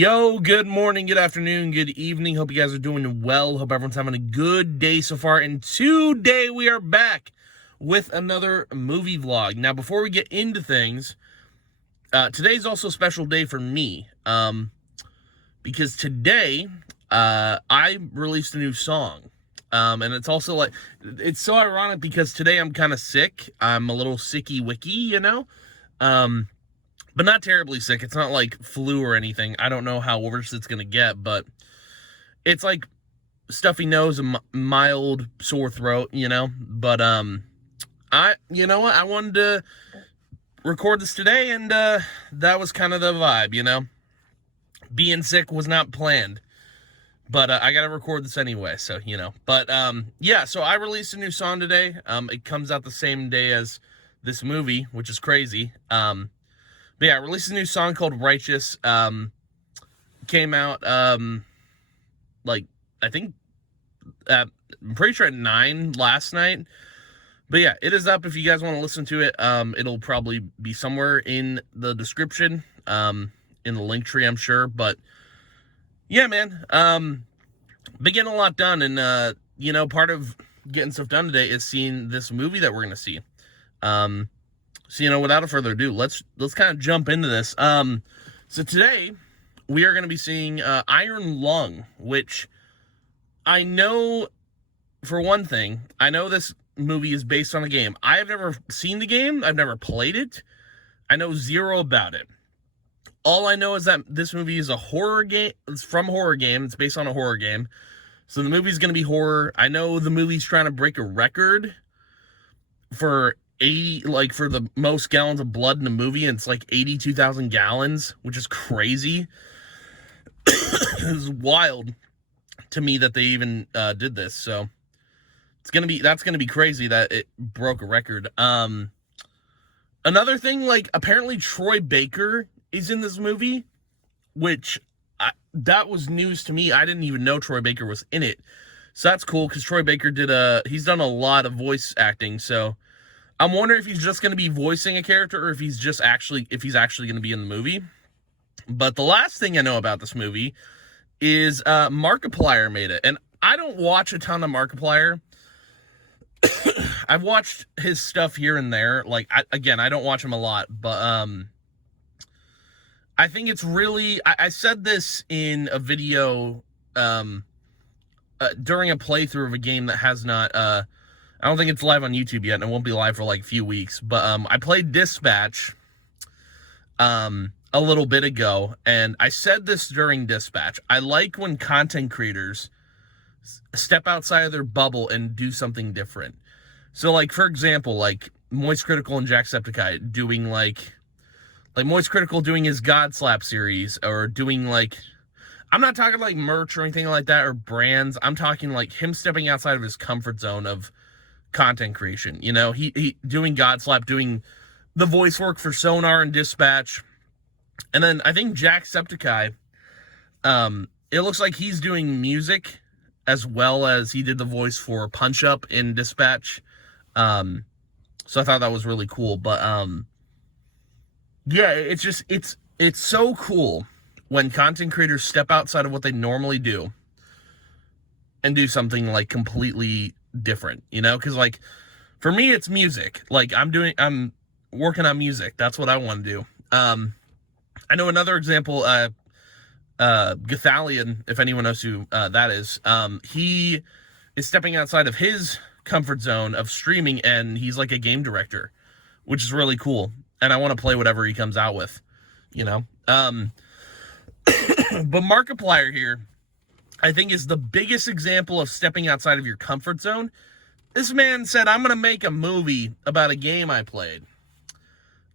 Yo, good morning, good afternoon, good evening. Hope you guys are doing well. Hope everyone's having a good day so far. And today we are back with another movie vlog. Now, before we get into things, today's also a special day for me. Because today, I released a new song. And it's also like, it's so ironic because today I'm kind of sick. I'm a little sicky-wicky, you know? But not terribly sick. It's not like flu or anything. I don't know how worse it's going to get, but it's like stuffy nose and mild sore throat, you know? But, you know what? I wanted to record this today, and that was kind of the vibe, you know? Being sick was not planned, but I got to record this anyway, so, you know. But, yeah, so I released a new song today. It comes out the same day as this movie, which is crazy. But yeah, I released a new song called Righteous. Came out, like, I think, I'm pretty sure at 9 last night. But yeah, it is up if you guys want to listen to it. It'll probably be somewhere in the description, in the link tree, I'm sure. But yeah, man, been getting a lot done. And, you know, part of getting stuff done today is seeing this movie that we're going to see. So, you know, without further ado, let's kind of jump into this. So today, we are going to be seeing Iron Lung, which I know, for one thing, I know this movie is based on a game. I have never seen the game. I've never played it. I know zero about it. All I know is that this movie is a horror game. It's from a horror game. It's based on a horror game. So the movie's going to be horror. I know the movie's trying to break a record for 80, like, for the most gallons of blood in a movie, and it's like 82,000 gallons, which is crazy. It's wild to me that they even did this. So that's gonna be crazy that it broke a record. Another thing, like, apparently Troy Baker is in this movie, which that was news to me. I didn't even know Troy Baker was in it. So that's cool, because Troy Baker he's done a lot of voice acting, so I'm wondering if he's just going to be voicing a character, or if he's actually going to be in the movie. But the last thing I know about this movie is Markiplier made it. And I don't watch a ton of Markiplier. I've watched his stuff here and there. Like, I don't watch him a lot, but I think it's really, I said this in a video during a playthrough of a game that has not, I don't think it's live on YouTube yet, and it won't be live for like a few weeks. But I played Dispatch a little bit ago, and I said this during Dispatch. I like when content creators step outside of their bubble and do something different. So, like, for example, like Moist Critical and Jacksepticeye doing like Moist Critical doing his God Slap series, or doing, like, I'm not talking like merch or anything like that, or brands. I'm talking like him stepping outside of his comfort zone of content creation. You know, he doing God Slap, doing the voice work for Sonar and Dispatch. And then I think Jacksepticeye, it looks like he's doing music as well as he did the voice for Punch Up in Dispatch. So I thought that was really cool. But yeah, it's so cool when content creators step outside of what they normally do and do something like completely different, you know? Because, like, for me, it's music. Like, I'm working on music. That's what I want to do. I know another example, Gothalion, if anyone knows who that is. He is stepping outside of his comfort zone of streaming, and he's like a game director, which is really cool. And I want to play whatever he comes out with, you know? But Markiplier here, I think, is the biggest example of stepping outside of your comfort zone. This man said, I'm going to make a movie about a game I played.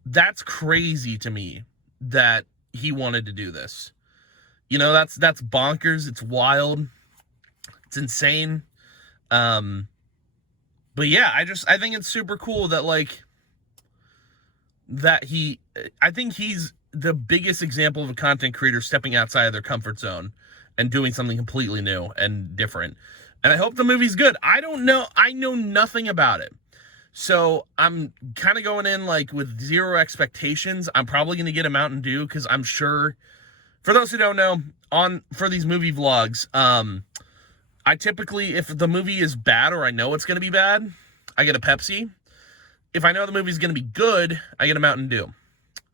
That's crazy to me that he wanted to do this. You know, that's bonkers. It's wild. It's insane. But yeah, I think it's super cool that, like, I think he's the biggest example of a content creator stepping outside of their comfort zone and doing something completely new and different. And I hope the movie's good. I don't know. I know nothing about it. So I'm kind of going in, like, with zero expectations. I'm probably going to get a Mountain Dew because I'm sure For those who don't know, for these movie vlogs, I typically, if the movie is bad or I know it's going to be bad, I get a Pepsi. If I know the movie's going to be good, I get a Mountain Dew.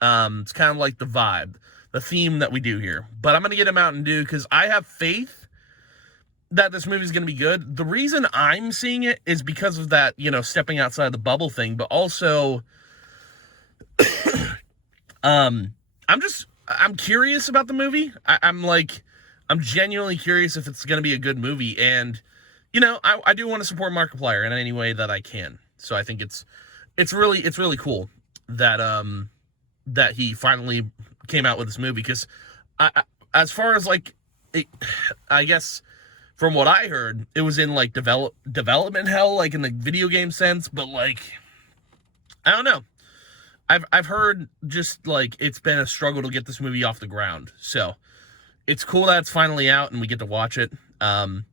It's kind of like the vibe, the theme that we do here. But I'm going to get a Mountain Dew because I have faith that this movie's going to be good. The reason I'm seeing it is because of that, stepping outside the bubble thing, but also, I'm curious about the movie. I'm genuinely curious if it's going to be a good movie. And, I do want to support Markiplier in any way that I can. So I think it's really cool that, that he finally came out with this movie. Because as far as I guess from what I heard, it was in development hell, like in the video game sense, but I don't know. I've heard just it's been a struggle to get this movie off the ground. So it's cool that it's finally out and we get to watch it. Another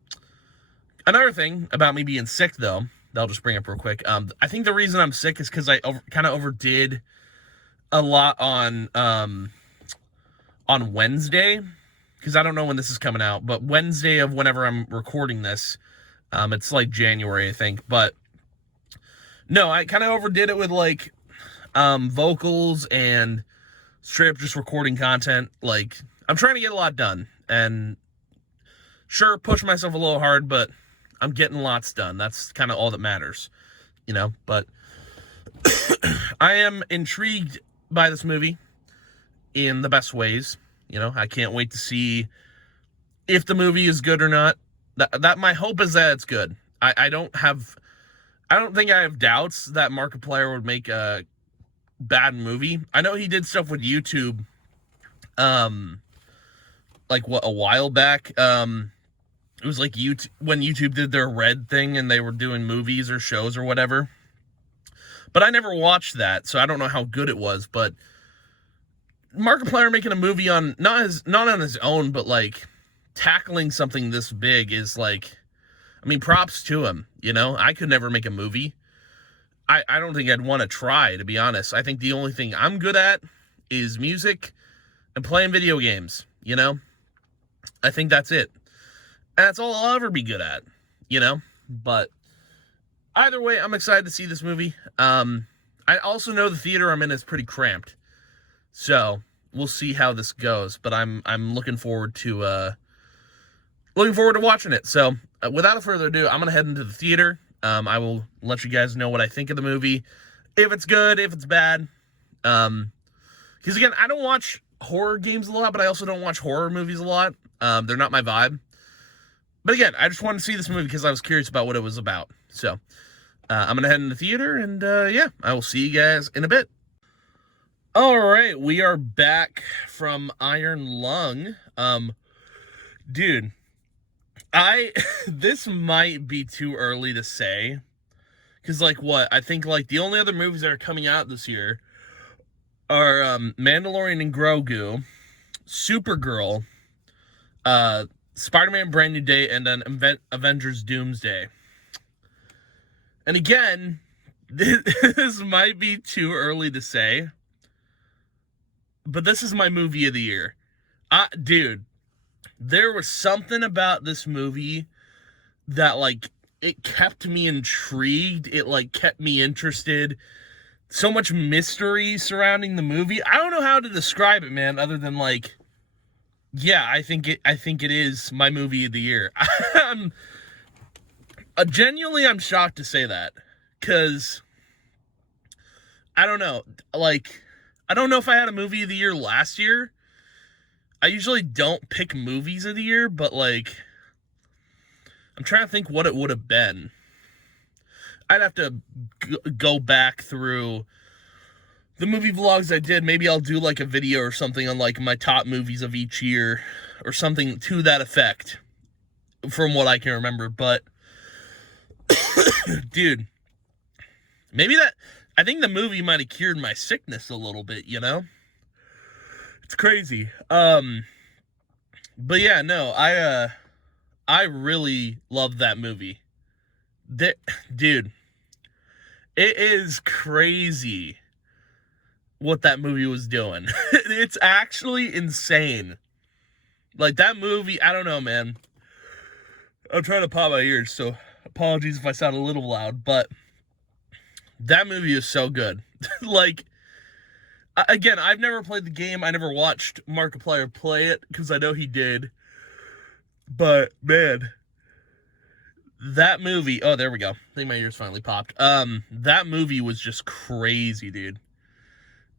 thing about me being sick, though, that I'll just bring up real quick. I think the reason I'm sick is because I kind of overdid a lot on Wednesday, because I don't know when this is coming out, but Wednesday of whenever I'm recording this, it's January, I think. But no, I kind of overdid it with vocals and straight up just recording content. I'm trying to get a lot done, and sure, push myself a little hard, but I'm getting lots done. That's kind of all that matters, but I am intrigued by this movie in the best ways. I can't wait to see if the movie is good or not. That my hope is that it's good. I don't think I have doubts that Markiplier would make a bad movie. I know he did stuff with YouTube, a while back. It was YouTube, when YouTube did their Red thing and they were doing movies or shows or whatever. But I never watched that, so I don't know how good it was. But Markiplier making a movie on not on his own, but tackling something this big is props to him. I could never make a movie. I don't think I'd want to try, to be honest. I think the only thing I'm good at is music and playing video games. I think that's it. And that's all I'll ever be good at. But either way, I'm excited to see this movie. I also know the theater I'm in is pretty cramped, so we'll see how this goes. But I'm looking forward to watching it. So without further ado, I'm gonna head into the theater. I will let you guys know what I think of the movie, if it's good, if it's bad. Because again, I don't watch horror games a lot, but I also don't watch horror movies a lot. They're not my vibe. But again, I just wanted to see this movie because I was curious about what it was about. So I'm going to head in the theater, and yeah, I will see you guys in a bit. All right, we are back from Iron Lung. Dude, this might be too early to say. Because, I think, the only other movies that are coming out this year are Mandalorian and Grogu, Supergirl, Spider-Man Brand New Day, and then Avengers Doomsday. And again, this might be too early to say, but this is my movie of the year. Dude, there was something about this movie that, it kept me intrigued. It, kept me interested. So much mystery surrounding the movie. I don't know how to describe it, man, other than, yeah, I think it is my movie of the year. I'm shocked to say that, because I don't know, I don't know if I had a movie of the year last year. I usually don't pick movies of the year, but I'm trying to think what it would have been. I'd have to go back through the movie vlogs I did. Maybe I'll do a video or something on my top movies of each year or something to that effect from what I can remember. But dude, I think the movie might have cured my sickness a little bit, It's crazy. But yeah, no, I really love that movie. Dude, it is crazy what that movie was doing. It's actually insane Like, that movie, I don't know, man. I'm trying to pop my ears, so apologies if I sound a little loud, but that movie is so good. Like, again, I've never played the game. I never watched Markiplier play it, because I know he did. But, man, that movie, oh, there we go. I think my ears finally popped. That movie was just crazy, dude.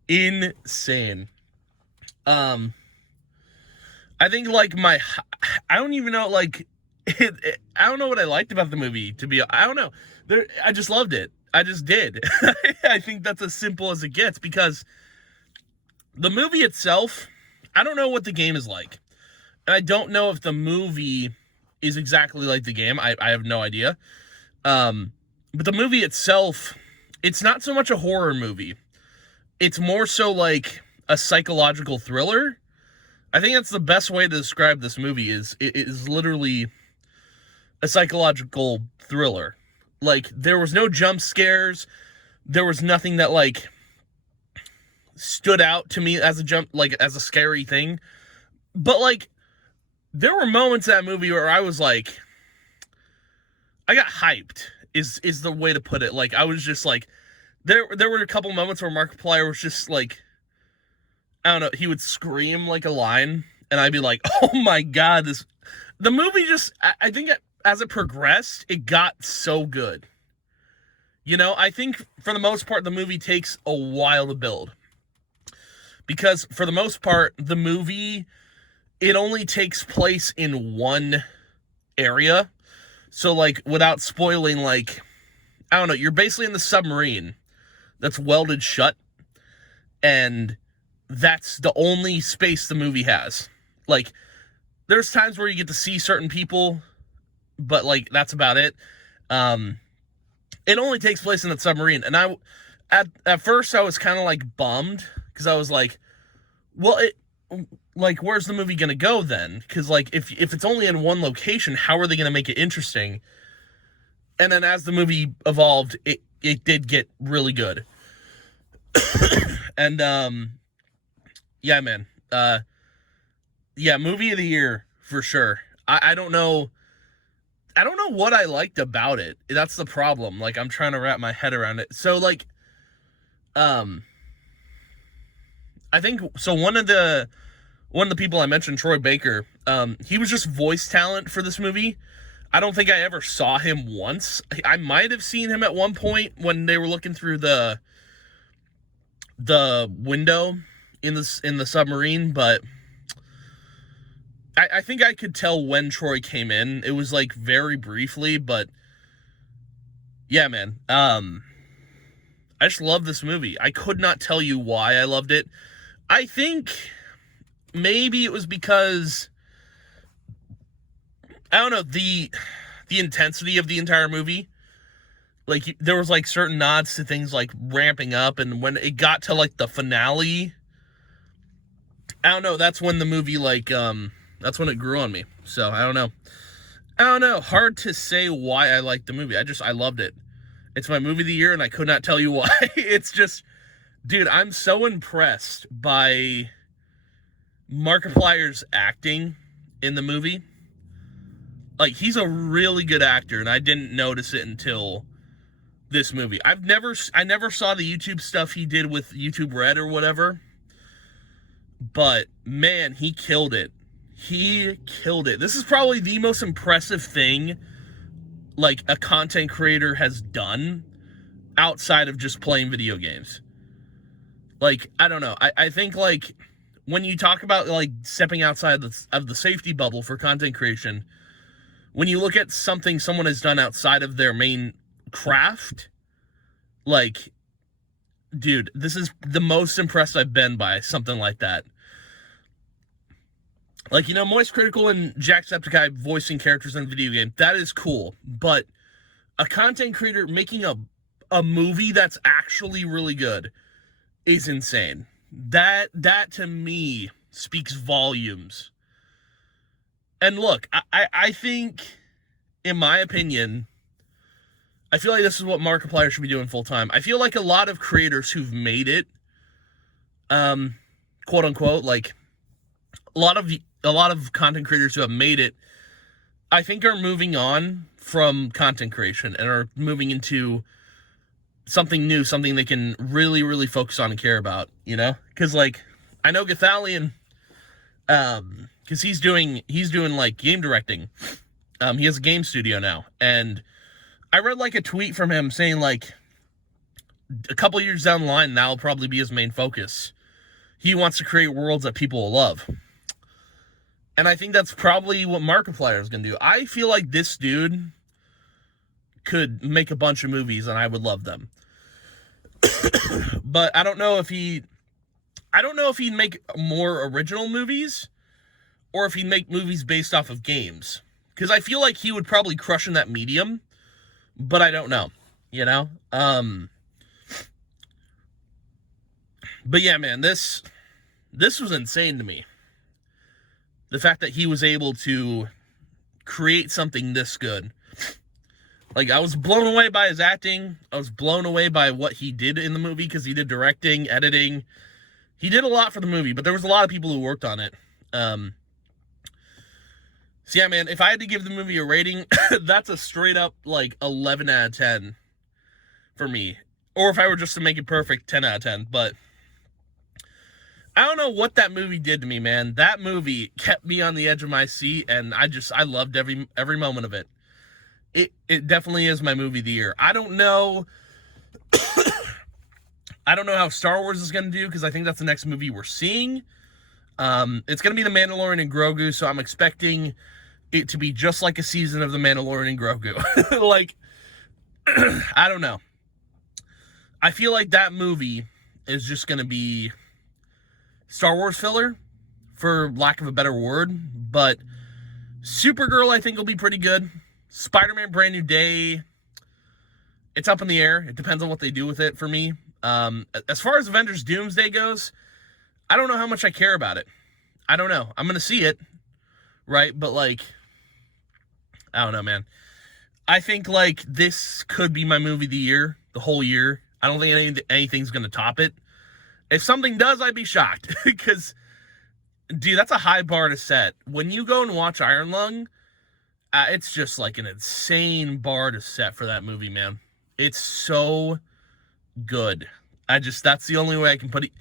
Insane. I think, like, I don't even know, like, I don't know what I liked about the movie, I don't know. I just loved it. I just did. I think that's as simple as it gets, because the movie itself, I don't know what the game is like. And I don't know if the movie is exactly like the game. I have no idea. But the movie itself, it's not so much a horror movie. It's more so like a psychological thriller. I think that's the best way to describe this movie. It is literally a psychological thriller. Like, there was no jump scares. There was nothing that, like, stood out to me as a scary thing. But, like, there were moments in that movie where I was like, I got hyped, is the way to put it. Like, I was just like, there were a couple moments where Markiplier was just like, I don't know, he would scream like a line, and I'd be like, oh my god, the movie just, I think as it progressed, it got so good. You know, I think for the most part, the movie takes a while to build. Because for the most part, the movie, it only takes place in one area. So, like, without spoiling, like, I don't know, you're basically in the submarine that's welded shut, and that's the only space the movie has. Like, there's times where you get to see certain people, but, like, that's about it. It only takes place in that submarine, and at first I was kind of, like, bummed, because I was like, well, like, where's the movie gonna go then? Because, like, if it's only in one location, how are they gonna make it interesting? And then as the movie evolved, it did get really good. And, yeah, man. Yeah, movie of the year, for sure. I don't know what I liked about it. That's the problem. Like, I'm trying to wrap my head around it. So, like, I think, so one of the people I mentioned, Troy Baker, he was just voice talent for this movie. I don't think I ever saw him once. I might have seen him at one point when they were looking through the window in the submarine, but I think I could tell when Troy came in. It was, like, very briefly, but yeah, man. I just love this movie. I could not tell you why I loved it. I think maybe it was because, I don't know, the intensity of the entire movie. Like, there was, like, certain nods to things, like, ramping up, and when it got to, like, the finale, I don't know, that's when the movie, like, that's when it grew on me. So, I don't know. Hard to say why I liked the movie. I loved it. It's my movie of the year, and I could not tell you why. It's just, dude, I'm so impressed by Markiplier's acting in the movie. Like, he's a really good actor, and I didn't notice it until this movie. I never saw the YouTube stuff he did with YouTube Red or whatever, but man, he killed it. He killed it. This is probably the most impressive thing, like, a content creator has done outside of just playing video games. Like, I don't know. I think, like, when you talk about, like, stepping outside of the safety bubble for content creation, when you look at something someone has done outside of their main craft, like, dude, this is the most impressed I've been by something like that. Like, you know, Moist Critical and Jacksepticeye voicing characters in a video game, that is cool. But a content creator making a movie that's actually really good is insane. That to me speaks volumes. And look, I think, in my opinion, I feel like this is what Markiplier should be doing full time. I feel like a lot of creators who've made it, quote unquote, like, a lot of a lot of content creators who have made it, I think, are moving on from content creation and are moving into something new, something they can really, really focus on and care about, you know? Because, like, I know Gathalion, because he's doing like game directing. He has a game studio now, and I read like a tweet from him saying like a couple years down the line, that'll probably be his main focus. He wants to create worlds that people will love. And I think that's probably what Markiplier is going to do. I feel like this dude could make a bunch of movies and I would love them. But I don't know if he'd make more original movies or if he'd make movies based off of games. Because I feel like he would probably crush in that medium, but I don't know, you know? But yeah, man, this was insane to me. The fact that he was able to create something this good. Like, I was blown away by his acting. I was blown away by what he did in the movie, because he did directing, editing. He did a lot for the movie, but there was a lot of people who worked on it. So yeah, man, if I had to give the movie a rating, that's a straight up, like, 11 out of 10 for me. Or if I were just to make it perfect, 10 out of 10. But I don't know what that movie did to me, man. That movie kept me on the edge of my seat, and I loved every moment of it. It definitely is my movie of the year. I don't know how Star Wars is going to do, because I think that's the next movie we're seeing. It's going to be The Mandalorian and Grogu, so I'm expecting it to be just like a season of The Mandalorian and Grogu. Like, I don't know. I feel like that movie is just going to be Star Wars filler, for lack of a better word. But Supergirl, I think, will be pretty good. Spider-Man Brand New Day, it's up in the air. It depends on what they do with it for me. As far as Avengers Doomsday goes, I don't know how much I care about it. I don't know. I'm going to see it, right? But, like, I don't know, man. I think, like, this could be my movie of the year, the whole year. I don't think anything's going to top it. If something does, I'd be shocked. Because, dude, that's a high bar to set. When you go and watch Iron Lung, it's just like an insane bar to set for that movie, man. It's so good. That's the only way I can put it.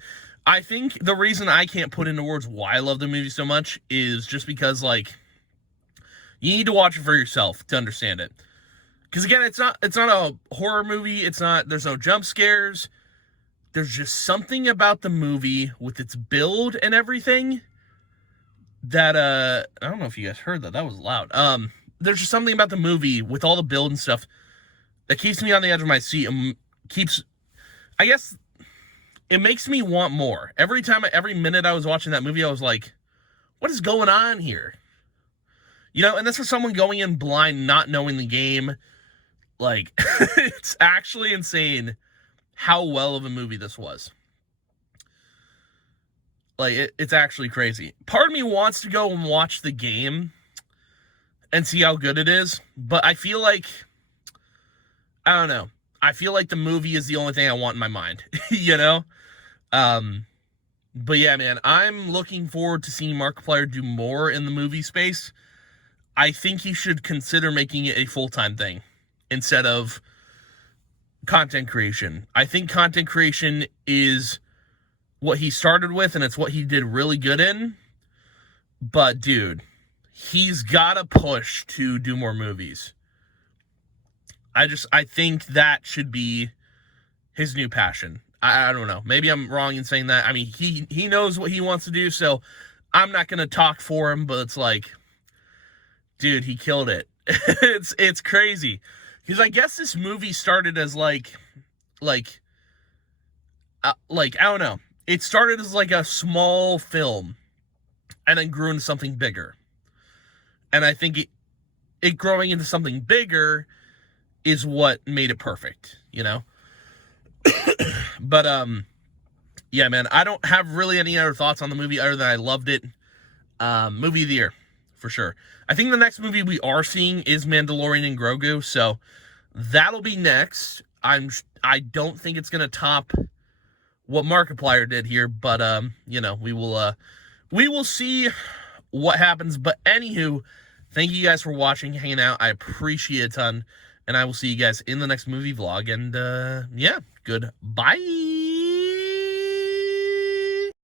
I think the reason I can't put into words why I love the movie so much is just because, like, you need to watch it for yourself to understand it. Because, again, it's not a horror movie. There's no jump scares. There's just something about the movie with its build and everything that, I don't know if you guys heard that. That was loud. There's just something about the movie with all the build and stuff that keeps me on the edge of my seat and I guess, it makes me want more. Every minute I was watching that movie, I was like, what is going on here? You know, and this is someone going in blind, not knowing the game. Like, it's actually insane how well of a movie this was. Like, it's actually crazy. Part of me wants to go and watch the game and see how good it is, but I feel like, I don't know. I feel like the movie is the only thing I want in my mind, you know? But yeah, man, I'm looking forward to seeing Markiplier do more in the movie space. I think he should consider making it a full-time thing instead of content creation. I think content creation is what he started with, and it's what he did really good in. But, dude, he's got to push to do more movies. I think that should be his new passion. I don't know. Maybe I'm wrong in saying that. I mean, he knows what he wants to do, so I'm not going to talk for him, but it's like, dude, he killed it. It's crazy. Because I guess this movie started as like, I don't know. It started as like a small film and then grew into something bigger. And I think it growing into something bigger is what made it perfect, you know? But, yeah, man, I don't have really any other thoughts on the movie other than I loved it. Movie of the year, for sure. I think the next movie we are seeing is Mandalorian and Grogu, so that'll be next. I don't think it's going to top what Markiplier did here, but, you know, we will see what happens. But anywho, thank you guys for watching, hanging out. I appreciate it a ton. And I will see you guys in the next movie vlog. And yeah, goodbye.